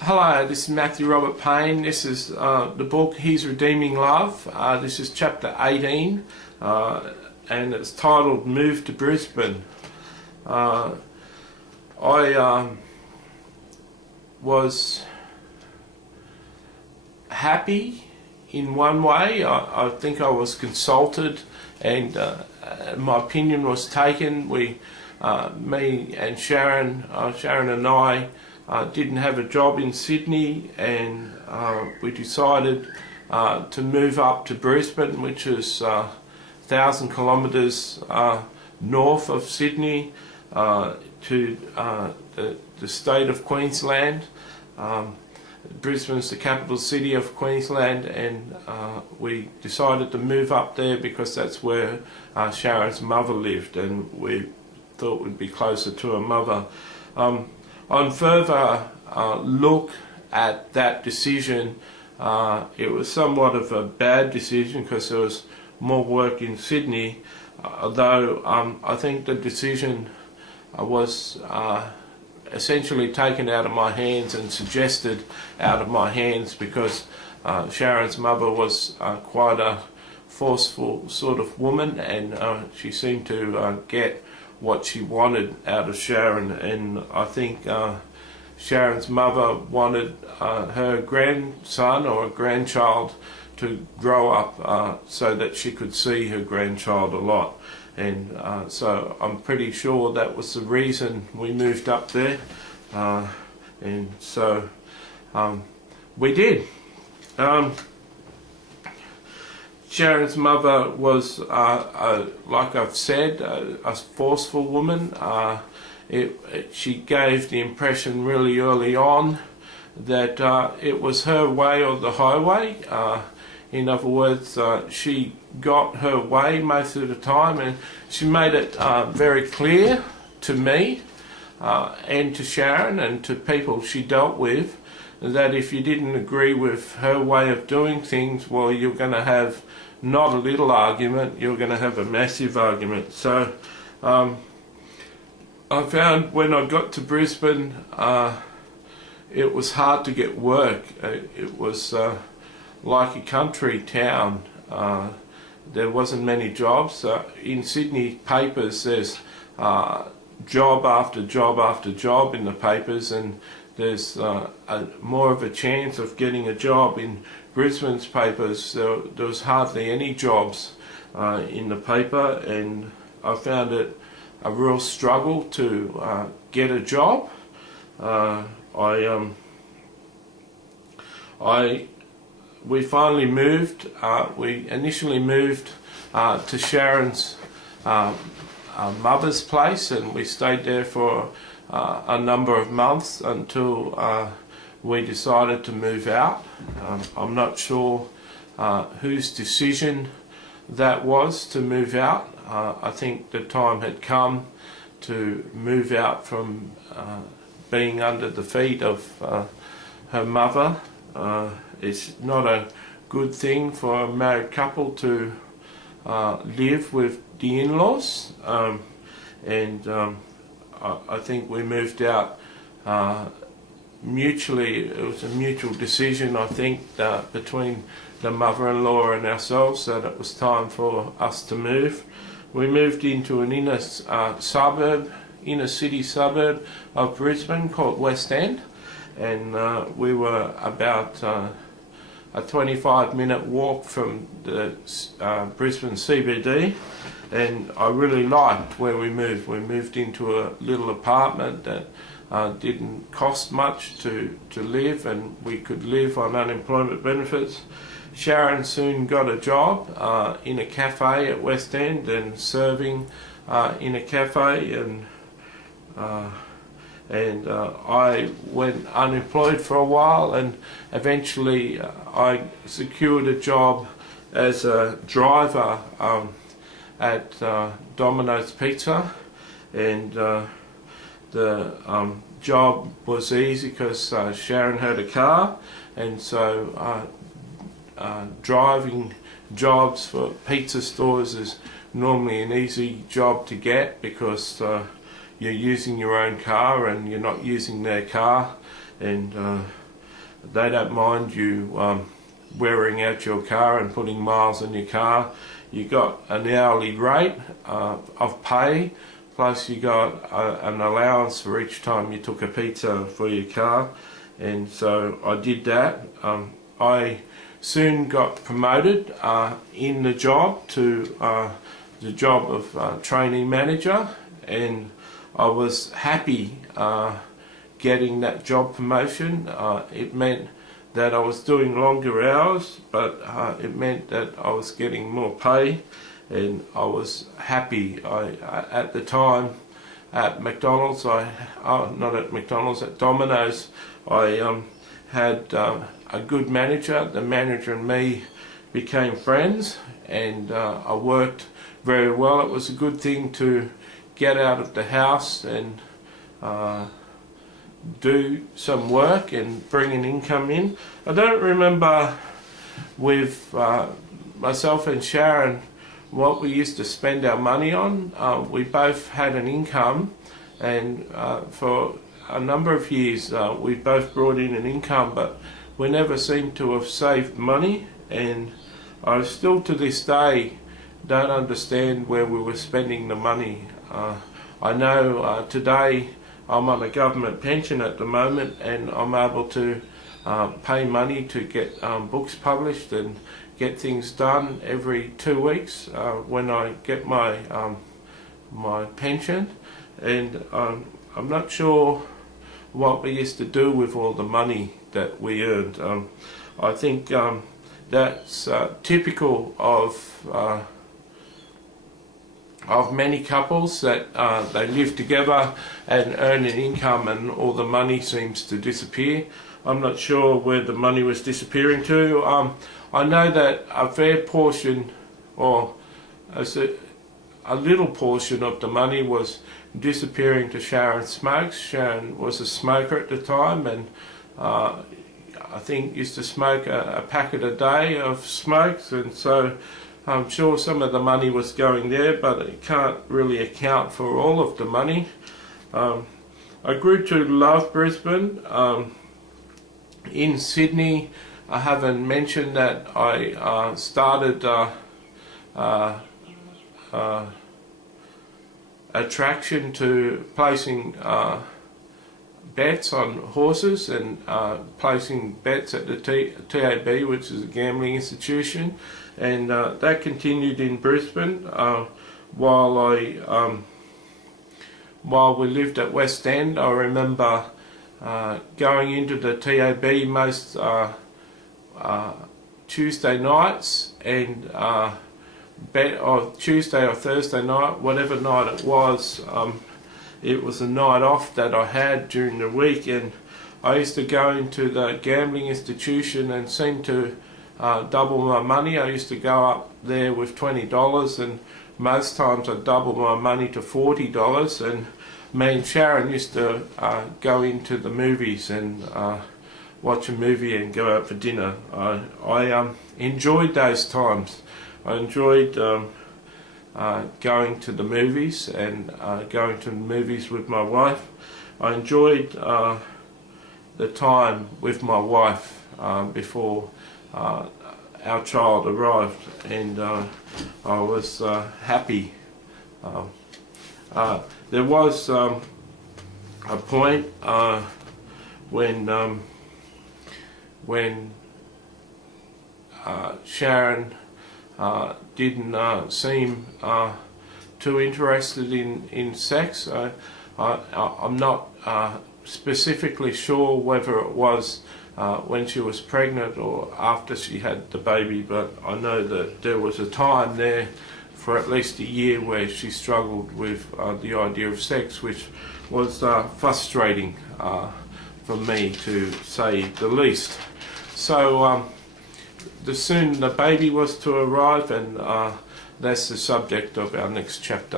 Hello, this is Matthew Robert Payne. This is the book His Redeeming Love. This is chapter 18 and it's titled Move to Brisbane. I was happy in one way. I think I was consulted and my opinion was taken. Me and Sharon and I didn't have a job in Sydney, and we decided to move up to Brisbane, which is 1,000 kilometres north of Sydney, to the state of Queensland. Brisbane's the capital city of Queensland, and we decided to move up there because that's where Sharon's mother lived, and we thought we'd be closer to her mother. On further look at that decision, it was somewhat of a bad decision because there was more work in Sydney, although I think the decision was essentially taken out of my hands and suggested out of my hands because Sharon's mother was quite a forceful sort of woman, and she seemed to get what she wanted out of Sharon, and I think Sharon's mother wanted her grandson or a grandchild to grow up so that she could see her grandchild a lot, and so I'm pretty sure that was the reason we moved up there, and so we did. Sharon's mother was, like I've said, a forceful woman. She gave the impression really early on that it was her way or the highway. In other words, she got her way most of the time, and she made it very clear to me and to Sharon and to people she dealt with that if you didn't agree with her way of doing things, well, you're going to have not a little argument, you're going to have a massive argument. So I found when I got to Brisbane, it was hard to get work. It was like a country town. There wasn't many jobs. In Sydney papers, there's job after job after job in the papers, and there's more of a chance of getting a job. In Brisbane's papers, there was hardly any jobs in the paper, and I found it a real struggle to get a job. We finally moved. We initially moved to Sharon's mother's place, and we stayed there for a number of months until we decided to move out. I'm not sure whose decision that was to move out. I think the time had come to move out from being under the feet of her mother. It's not a good thing for a married couple to live with the in-laws, and I think we moved out mutually. It was a mutual decision, I think, between the mother-in-law and ourselves, that it was time for us to move. We moved into an inner city suburb of Brisbane called West End, and we were about a 25-minute walk from the Brisbane CBD, and I really liked where we moved. We moved into a little apartment that didn't cost much to live, and we could live on unemployment benefits. Sharon soon got a job in a cafe at West End and serving in a cafe, and I went unemployed for a while, and eventually I secured a job as a driver at Domino's Pizza, and the job was easy because Sharon had a car, and so driving jobs for pizza stores is normally an easy job to get because you're using your own car and you're not using their car, and they don't mind you wearing out your car and putting miles on your car. You got an hourly rate of pay, plus you got an allowance for each time you took a pizza for your car. And so I did that. I soon got promoted in the job to the job of training manager, and I was happy getting that job promotion. It meant that I was doing longer hours, but it meant that I was getting more pay, and I was happy. At the time at McDonald's, not at McDonald's, at Domino's, I had a good manager. The manager and me became friends, and I worked very well. It was a good thing to get out of the house and do some work and bring an income in. I don't remember with myself and Sharon what we used to spend our money on. We both had an income, and for a number of years we both brought in an income, but we never seemed to have saved money, and I still to this day don't understand where we were spending the money. I know today I'm on a government pension at the moment, and I'm able to pay money to get books published and get things done every 2 weeks when I get my my pension, and I'm not sure what we used to do with all the money that we earned. I think that's typical of many couples, that they live together and earn an income and all the money seems to disappear. I'm not sure where the money was disappearing to. I know that a fair portion, or a little portion of the money was disappearing to Sharon Smokes. Sharon was a smoker at the time, and I think used to smoke a packet a day of smokes, and so I'm sure some of the money was going there, but it can't really account for all of the money. I grew to love Brisbane. In Sydney, I haven't mentioned that I started attraction to placing bets on horses and placing bets at the TAB, which is a gambling institution, and that continued in Brisbane while we lived at West End. I remember going into the TAB most Tuesday nights, and bet or Tuesday or Thursday night, whatever night it was a night off that I had during the week, and I used to go into the gambling institution and seem to double my money. I used to go up there with $20, and most times I'd double my money to $40, and me and Sharon used to go into the movies and watch a movie and go out for dinner. I enjoyed those times. I enjoyed going to the movies and going to the movies with my wife. I enjoyed the time with my wife before our child arrived, and I was happy. There was a point when Sharon didn't seem too interested in sex. I'm not specifically sure whether it was when she was pregnant or after she had the baby, but I know that there was a time there for at least a year where she struggled with the idea of sex, which was frustrating for me, to say the least. So soon the baby was to arrive, and that's the subject of our next chapter.